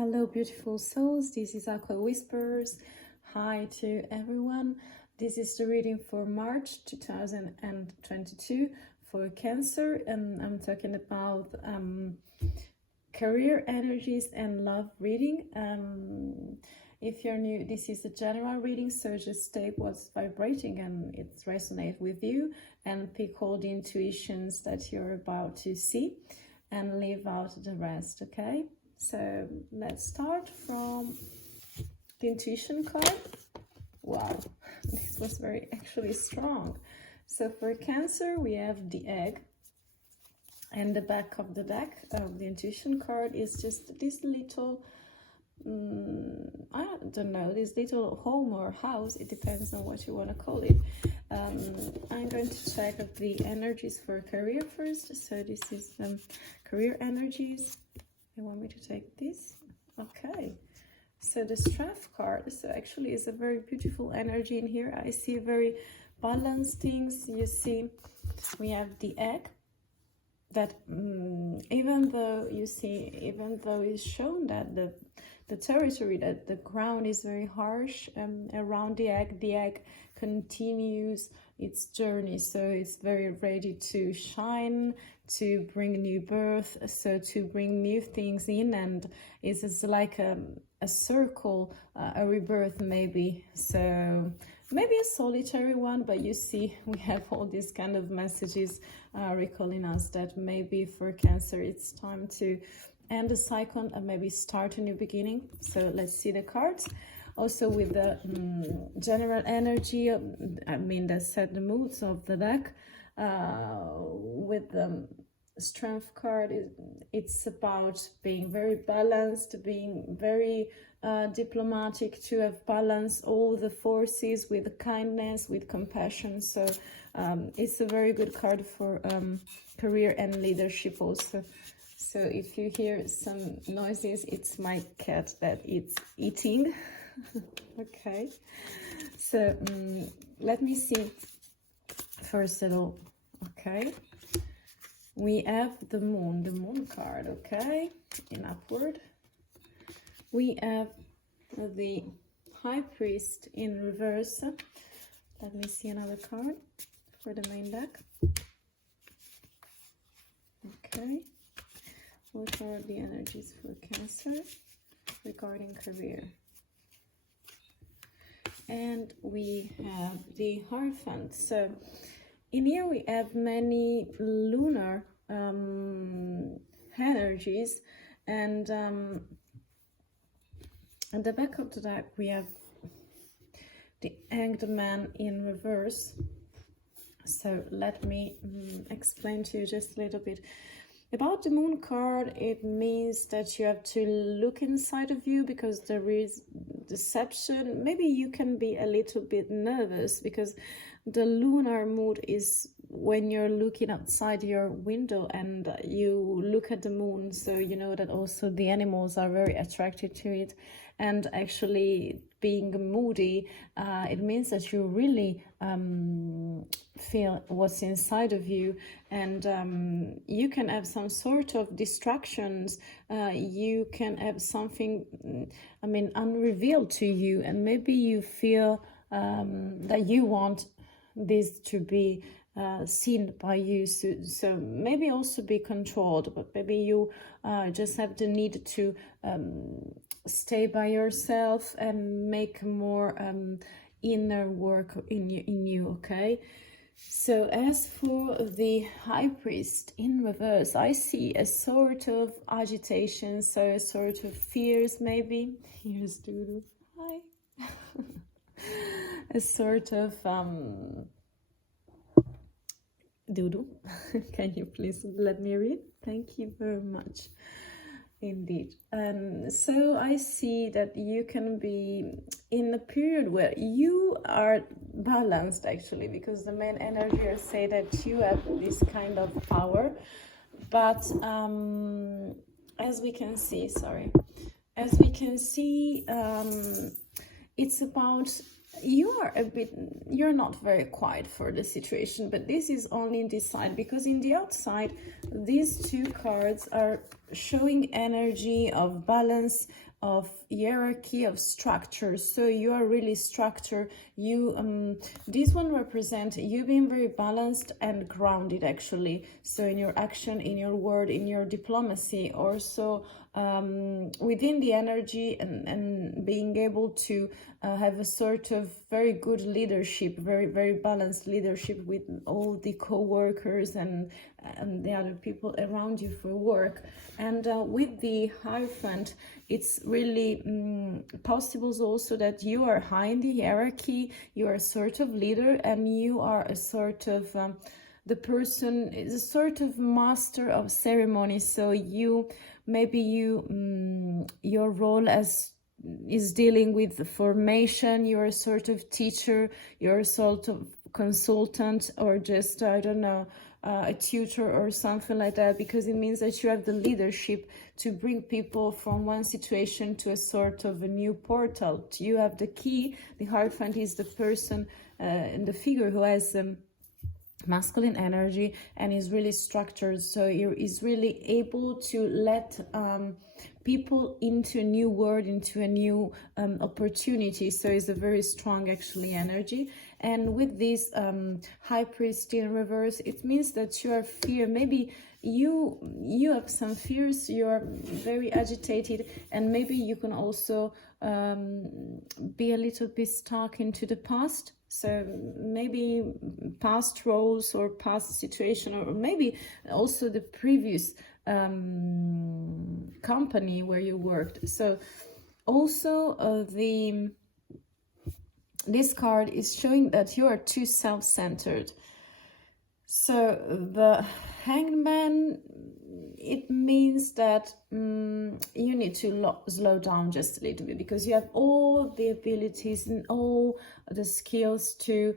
Hello, beautiful souls. This is Aqua Whispers. Hi to everyone. This is the reading for March 2022 for Cancer, and I'm talking about career energies and love reading. If you're new, this is a general reading, so just take what's vibrating and it resonates with you, and pick all the intuitions that you're about to see and leave out the rest, okay? So let's start from the intuition card. Wow, this was very actually strong. So for Cancer, we have the egg, and the back of the deck of the intuition card is just this little, I don't know, this little home or house. It depends on what you want to call it. I'm going to check the energies for career first. So this is career energies. You want me to take this? Okay. So the Strength card, so actually it's a very beautiful energy in here. I see very balanced things. You see, we have the egg that even though it's shown that the territory, that the ground is very harsh around the egg continues its journey. So it's very ready to shine, to bring new birth, so to bring new things in, and it's like a circle, a rebirth maybe. So maybe a solitary one, but you see we have all these kind of messages recalling us that maybe for Cancer it's time to end the cycle and maybe start a new beginning. So let's see the cards. Also with the general energy, that set the moods of the deck. With the Strength card, it's about being very balanced, being very diplomatic, to have balanced all the forces with kindness, with compassion. So it's a very good card for career and leadership also. So if you hear some noises, it's my cat that it's eating. Okay, so let me see first of all. Okay, we have the moon card, okay, in upward. We have the High Priest in reverse. Let me see another card for the main deck. Okay, what are the energies for Cancer regarding career? And we have the Hierophant. So in here we have many lunar energies, and at the back of the deck we have the Hanged Man in reverse. So let me explain to you just a little bit about the moon card. It means that you have to look inside of you, because there is deception. Maybe you can be a little bit nervous because the lunar mood is when you're looking outside your window and you look at the moon. So you know that also the animals are very attracted to it. And actually being moody, it means that you really feel what's inside of you, and you can have some sort of distractions. You can have something, unrevealed to you, and maybe you feel that you want this to be seen by you. So maybe also be controlled, but maybe you just have the need to stay by yourself and make more inner work in you, okay? So as for the High Priest in reverse, I see a sort of agitation, so a sort of fears maybe. Here's Doodoo. Hi. A sort of Doodoo, can you please let me read? Thank you very much. Indeed. So I see that you can be in a period where you are balanced, actually, because the main energy say that you have this kind of power. But as we can see, it's about you're not very quiet for the situation, but this is only in this side, because in the outside these two cards are showing energy of balance, of hierarchy, of structure. So you are really structured. You this one represents you being very balanced and grounded, actually. So in your action, in your word, in your diplomacy, also within the energy, and being able to have a sort of very good leadership, very balanced leadership with all the co-workers and the other people around you for work. And with the Hierophant, it's really possible also that you are high in the hierarchy, you are a sort of leader, and you are a sort of the person is a sort of master of ceremony. So your role as is dealing with the formation, you're a sort of teacher, you're a sort of consultant, or just, I don't know, a tutor or something like that, because it means that you have the leadership to bring people from one situation to a sort of a new portal. You have the key. The Hierophant is the person and the figure who has masculine energy and is really structured, so is really able to let people into a new world, into a new opportunity. So it's a very strong actually energy. And with this High Priest in reverse, it means that you are fear. Maybe you have some fears, you are very agitated, and maybe you can also be a little bit stuck into the past. So maybe past roles or past situation, or maybe also the previous company where you worked. So also this card is showing that you are too self-centered. So the Hangman, it means that you need to slow down just a little bit, because you have all the abilities and all the skills to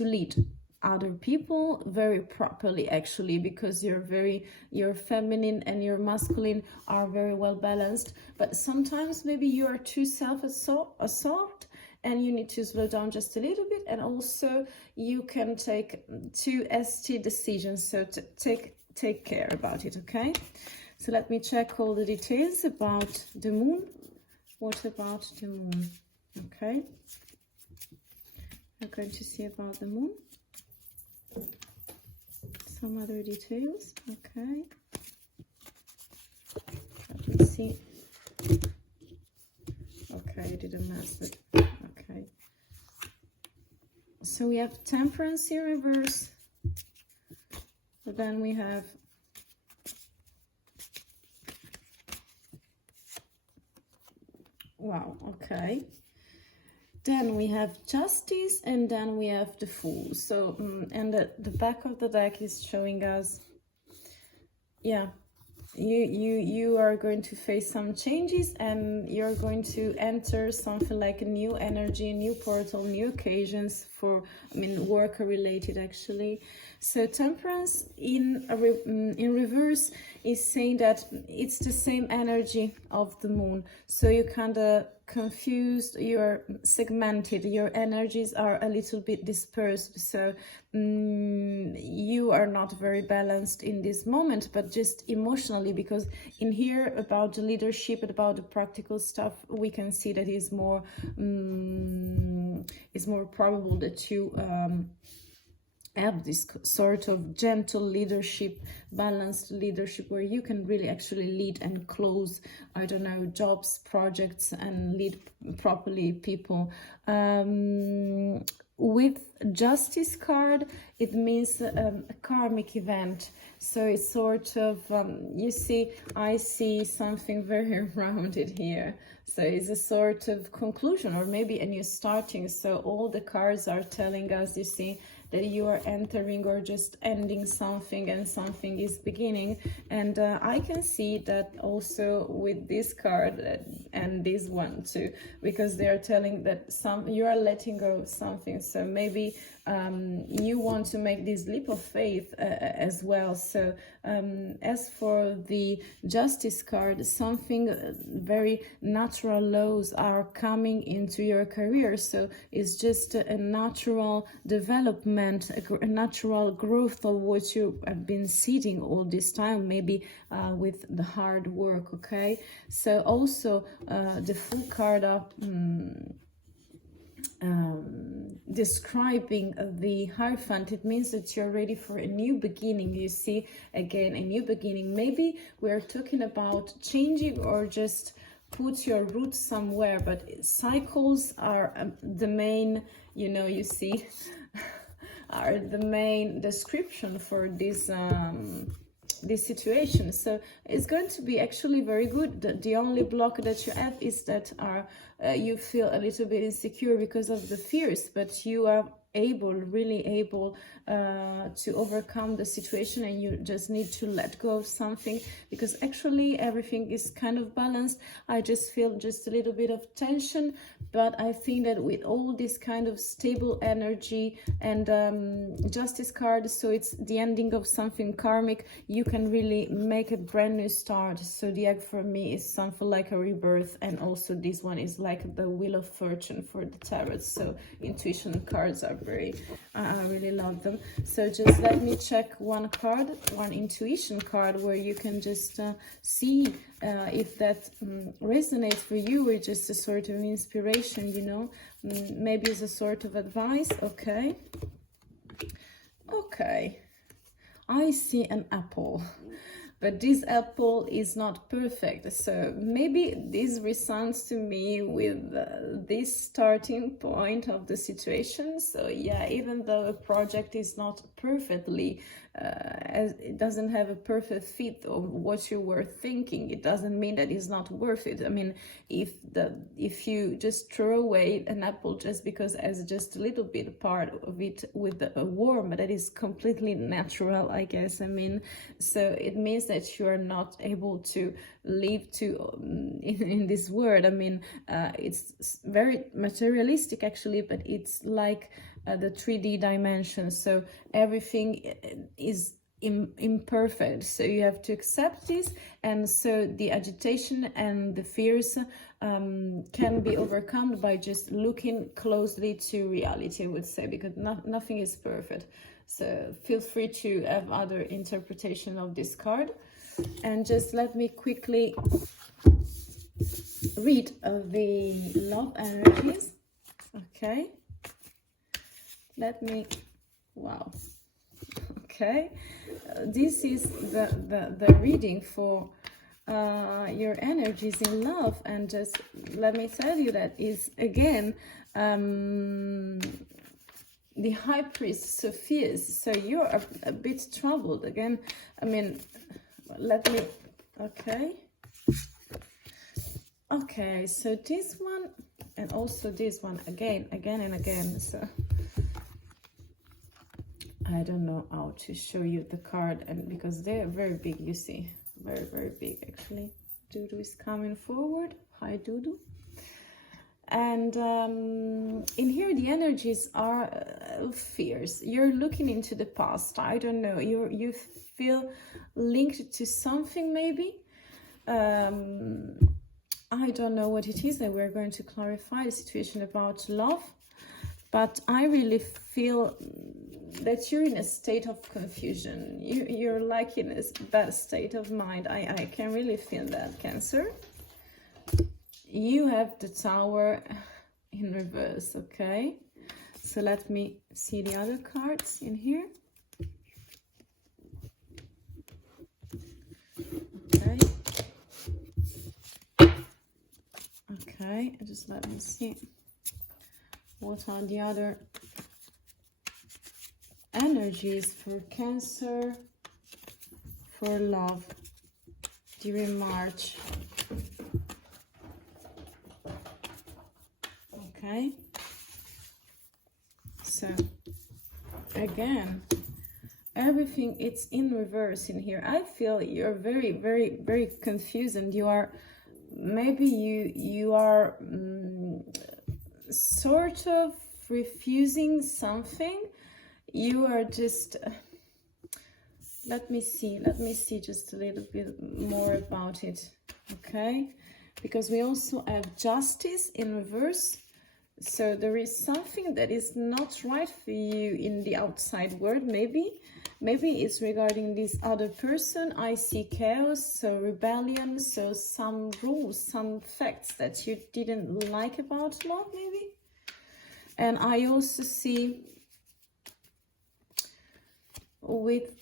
lead other people very properly, actually, because your feminine and your masculine are very well balanced. But sometimes maybe you are too self-absorbed, and you need to slow down just a little bit. And also you can take too hasty decisions, so take care about it. Okay, so let me check all the details about the moon. What about the moon? Okay, we're going to see about the moon, some other details. Okay, let me see. Okay, I didn't mess it. Okay, so we have Temperance in reverse, but then we have okay, then we have Justice, and then we have the Fool. So and the back of the deck is showing us, yeah, you are going to face some changes, and you're going to enter something like a new energy, new portal, new occasions for, work related, actually. So Temperance in reverse is saying that it's the same energy of the moon. So you kind of confused, you're segmented, your energies are a little bit dispersed. So you are not very balanced in this moment, but just emotionally, because in here about the leadership, about the practical stuff, we can see that is more probable that you have this sort of gentle leadership, balanced leadership, where you can really actually lead and close, I don't know, jobs, projects, and lead properly people. With Justice card, it means a karmic event. So it's sort of, you see, I see something very rounded here. So it's a sort of conclusion, or maybe a new starting. So all the cards are telling us, you see, that you are entering or just ending something, and something is beginning. And I can see that also with this card and this one too, because they are telling that you are letting go of something. So maybe you want to make this leap of faith as well. So as for the Justice card, something very natural laws are coming into your career. So it's just a natural development development, a natural growth of what you have been seeding all this time, maybe with the hard work, okay? So also the full card of describing the Hierophant, it means that you're ready for a new beginning. You see, again, a new beginning. Maybe we're talking about changing or just put your roots somewhere, but cycles are the main, you know, you see, are the main description for this this situation. So it's going to be actually very good. The only block that you have is that you feel a little bit insecure because of the fears, but you are really able to overcome the situation, and you just need to let go of something, because actually everything is kind of balanced. I just feel just a little bit of tension, but I think that with all this kind of stable energy and Justice card, so it's the ending of something karmic, you can really make a brand new start. So the egg for me is something like a rebirth, and also this one is like the Wheel of Fortune for the tarot. So intuition cards are very, I really love them. So just let me check one card, one intuition card, where you can just see if that resonates for you, or just a sort of inspiration, you know, maybe as a sort of advice. Okay, I see an apple, but this apple is not perfect. So maybe this resounds to me with this starting point of the situation. So yeah, even though a project is not perfectly, as it doesn't have a perfect fit of what you were thinking, it doesn't mean that it's not worth it. I mean, if you just throw away an apple just because as just a little bit part of it with a worm, that is completely natural, I guess. I mean, so it means that you are not able to live in this world. I mean, it's very materialistic actually, but it's like the 3D dimension. So everything is imperfect, so you have to accept this, and so the agitation and the fears can be overcome by just looking closely to reality, I would say, because nothing is perfect. So feel free to have other interpretation of this card. And just let me quickly read the love energies. Okay, let me, wow, okay, this is the reading for your energies in love. And just let me tell you that is again the High Priest Sophia's. So you're a bit troubled again. I mean, let me, okay, so this one and also this one again and again. So I don't know how to show you the card, and because they're very big, you see, very big actually. Dudu is coming forward. Hi Dudu. And in here the energies are fierce. You're looking into the past. I don't know, you feel linked to something maybe. I don't know what it is, and we're going to clarify the situation about love, but I really feel that you're in a state of confusion. You're like in a bad state of mind. I can really feel that, Cancer. You have the Tower in reverse. Okay, so let me see the other cards in here. Okay, just let me see what are the other energies for Cancer for love during March. Okay, so again, everything it's in reverse in here. I feel you're very confused, and you are, maybe you are sort of refusing something. You are just, let me see just a little bit more about it. Okay, because we also have Justice in reverse. So there is something that is not right for you in the outside world, maybe it's regarding this other person. I see chaos, so rebellion, so some rules, some facts that you didn't like about love, maybe. And I also see with,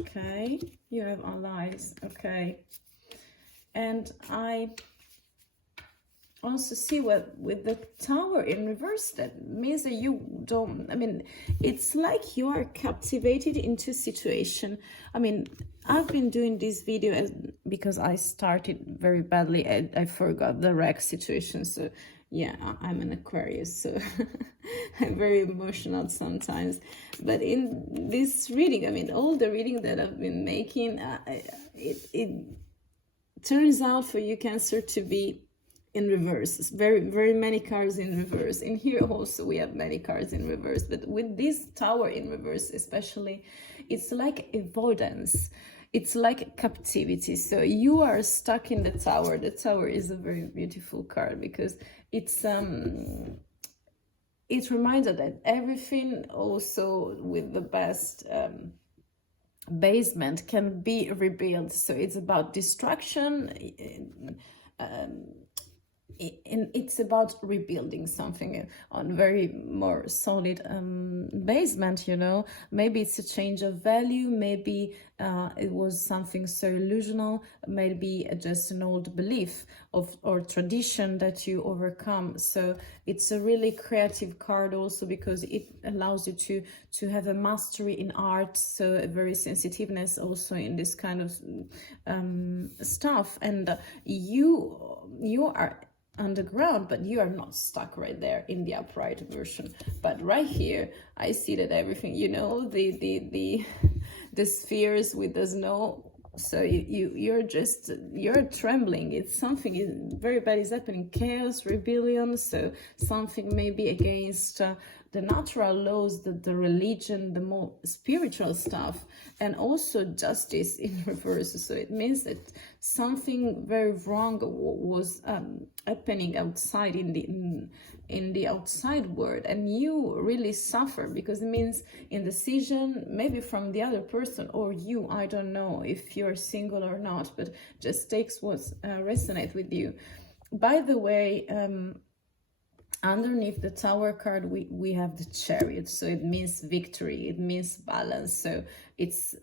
okay, you have allies, okay. And I also see what with the Tower in reverse, that means that you don't, I mean, it's like you are captivated into a situation. I mean, I've been doing this video because I started very badly. I forgot the wreck situation, so yeah, I'm an Aquarius, so I'm very emotional sometimes. But in this reading, I mean, all the reading that I've been making, it turns out for you, Cancer, to be in reverse. It's very many cards in reverse. In here also we have many cards in reverse, but with this Tower in reverse especially, it's like avoidance, it's like captivity. So you are stuck in the Tower. The Tower is a very beautiful card because it's it reminds us that everything, also with the best basement, can be rebuilt. So it's about destruction, and it's about rebuilding something on very more solid basement, you know. Maybe it's a change of value, maybe it was something so illusional, maybe just an old belief or tradition that you overcome. So it's a really creative card also because it allows you to have a mastery in art, so a very sensitiveness also in this kind of stuff. And you are underground, but you are not stuck right there in the upright version. But right here I see that everything, you know, the spheres with the snow, so you're trembling. It's something very bad is happening, chaos, rebellion, so something maybe against the natural laws, the religion, the more spiritual stuff, and also justice in reverse. So it means that something very wrong was happening outside in the outside world, and you really suffer because it means indecision, maybe from the other person or you. I don't know if you're single or not, but just takes what resonate with you. By the way, underneath the Tower card we have the Chariot, so it means victory, it means balance. So it's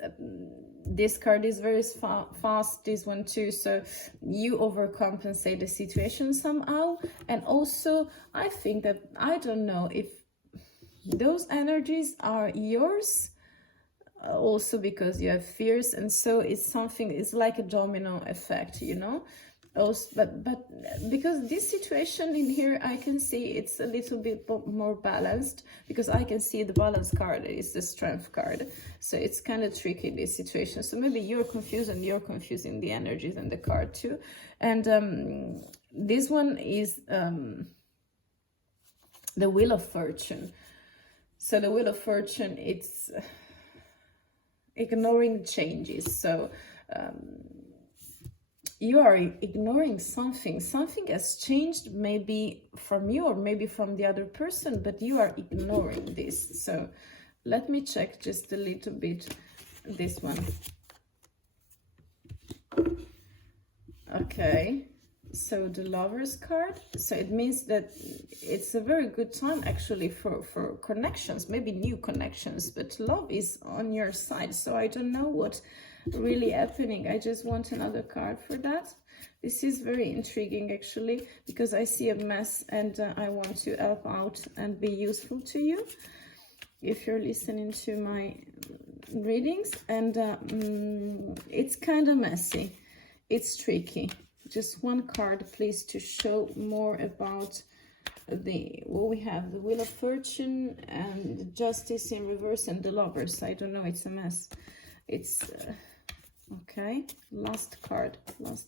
this card is very fast, this one too, so you overcompensate the situation somehow. And also I think that, I don't know if those energies are yours also, because you have fears, and so it's something, it's like a domino effect, you know. Also, but because this situation in here, I can see it's a little bit more balanced, because I can see the balance card is the Strength card, so it's kind of tricky, this situation. So maybe you're confused and you're confusing the energies and the card too. And this one is the Wheel of Fortune. So the Wheel of Fortune, it's ignoring changes. So you are ignoring something has changed, maybe from you or maybe from the other person, but you are ignoring this. So let me check just a little bit this one. Okay, so the Lovers card, so it means that it's a very good time actually for connections, maybe new connections, but love is on your side. So I don't know what really happening. I just want another card for that. This is very intriguing actually, because I see a mess and I want to help out and be useful to you if you're listening to my readings. And it's kind of messy, it's tricky. Just one card please to show more about what we have. The Wheel of Fortune and the Justice in reverse and the Lovers. I don't know, it's a mess. It's okay, last card about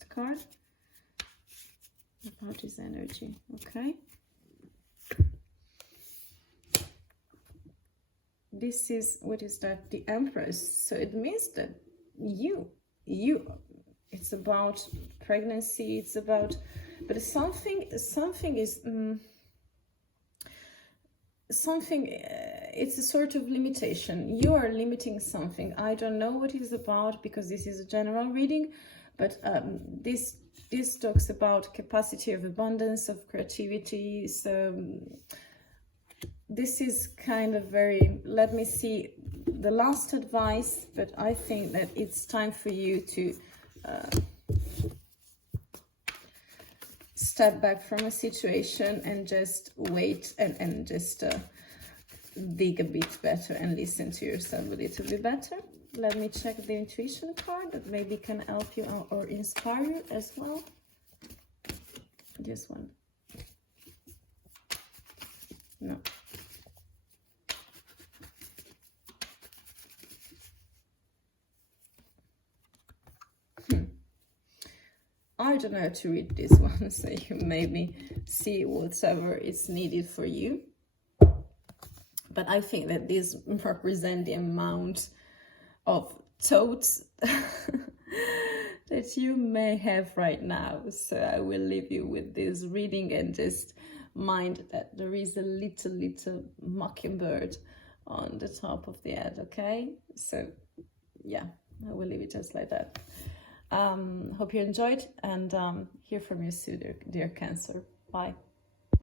his energy. Okay, this is, what is that? The Empress. So it means that you it's about pregnancy, it's about but something is it's a sort of limitation. You are limiting something. I don't know what it's about, because this is a general reading, but this talks about capacity of abundance, of creativity. So this is kind of very, let me see the last advice, but I think that it's time for you to step back from a situation and just wait and just dig a bit better and listen to yourself a little bit better. Let me check the intuition card that maybe can help you or inspire you as well. This one. No. I don't know how to read this one, so you maybe see whatever is needed for you. But I think that this represents the amount of thoughts that you may have right now. So I will leave you with this reading, and just mind that there is a little mockingbird on the top of the head, okay? So yeah, I will leave it just like that. Hope you enjoyed, and hear from you soon, dear Cancer. Bye.